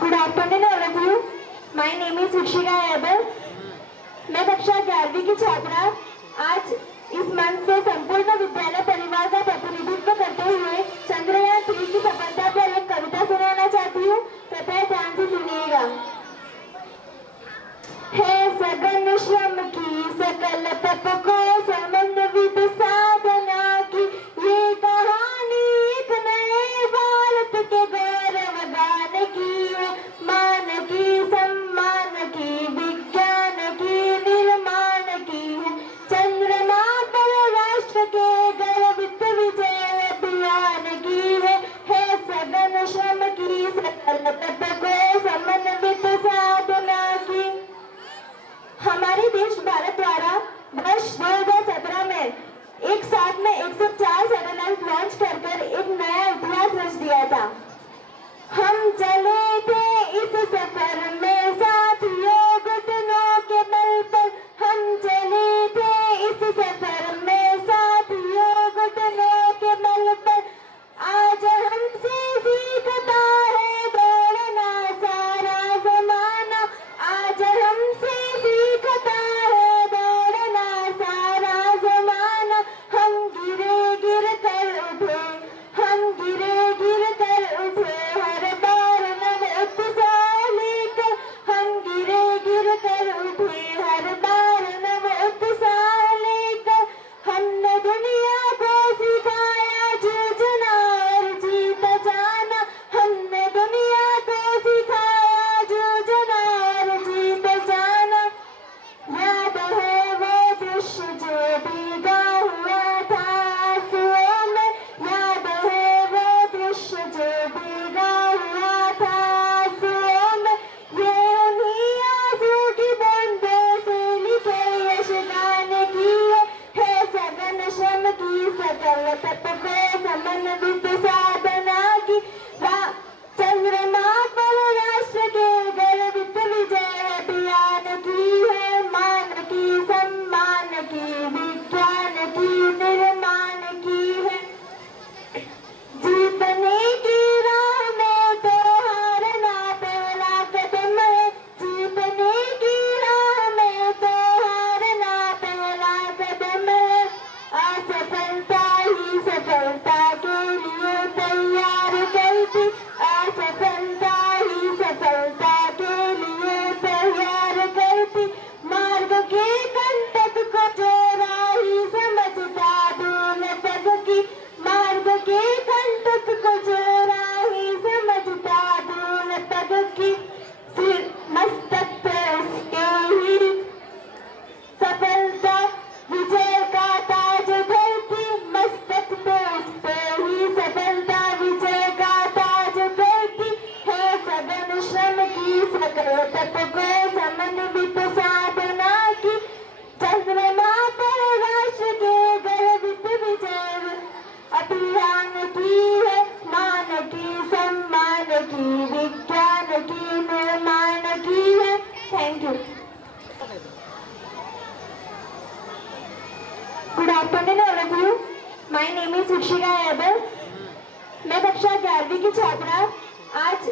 Good afternoon all of you. My name is Rishika Abel. मैं कक्षा 11वीं की छात्रा आज इस मंच से संपूर्ण विद्यालय परिवार का प्रतिनिधित्व करते हुए चंद्रयान 3 की सफलता पर एक कविता सुनाना चाहती हूँ। कृपया ध्यान से सुनिएगा। है सघन श्रम की सकल तप को समन्वित साधना की ये कहानी एक नए भारत के गौरव गान की है। मान की सम्मान की विज्ञान की निर्माण की है। चंद्रमा पर राष्ट्र के गर्वित विजय अभियान की है सघन श्रम की सकल तप को समन्वित साधना की। हमारे देश भारत द्वारा वर्ष 2017 में एक साथ में 104 सैटेलाइट लॉन्च कर एक नया इतिहास रच दिया था। हम चले थे इस सफर में साथियों घुटनों के बल पर। हम चले थे इस सफर में साथियों घुटनों के बल पर। आज हमसे सीखता है दौड़ना सारा जमाना। आज हमसे सीखता है दौड़ना सारा जमाना। हम गिरे गिर कर उठे, हम गिरे गिर कर उठे हर बार नव उत्साह लेकर। हम गिरे गिर कर उठे हर बार नव उत्साह लेकर। हमने दुनिया को सिखाया जूझना और जीत जाना। हमने दुनिया को सिखाया जूझना और जीत जाना। याद है वो दृश्य जो भीगा हुआ था आंसुओं में। याद है वो दृश्य जो भीगा हुआ था आंसुओं में। ये उन्हीं आंसू की बूंदों से लिखे यश गान की है सघन श्रम की सकल तप को समन्वित साधना की। चंद्रमा पर राष्ट्र के गर्वित विजय अभियान की है। मान की सम्मान की विज्ञान की निर्माण की है। जीतने की राह में तो हारना पहला कदम है। जीतने की राह में तो हारना पहला कदम है। असफलता ही सफलता के लिए तैयार करती। असफलता ही सफलता के लिए तैयार करती। मार्ग के कंटक को जो राही समझता दूर तक की। मार्ग के कंटक को जो राही समझता दूर तक की। सिर मस्तक पे उसके ही सफलता विजय का ताज धरती। मस्तक पे उसके ही सफलता विजय का ताज धरती है सघन श्रम की सकल तप को समन्वित साधना की। चंद्रमा पर राष्ट्र के गर्वित विजय अभियान की है। मान की सम्मान की विज्ञान की निर्माण की है। Thank you. Good afternoon all of you. My name is Rishika Abel. मैं कक्षा 11वीं की छात्रा आज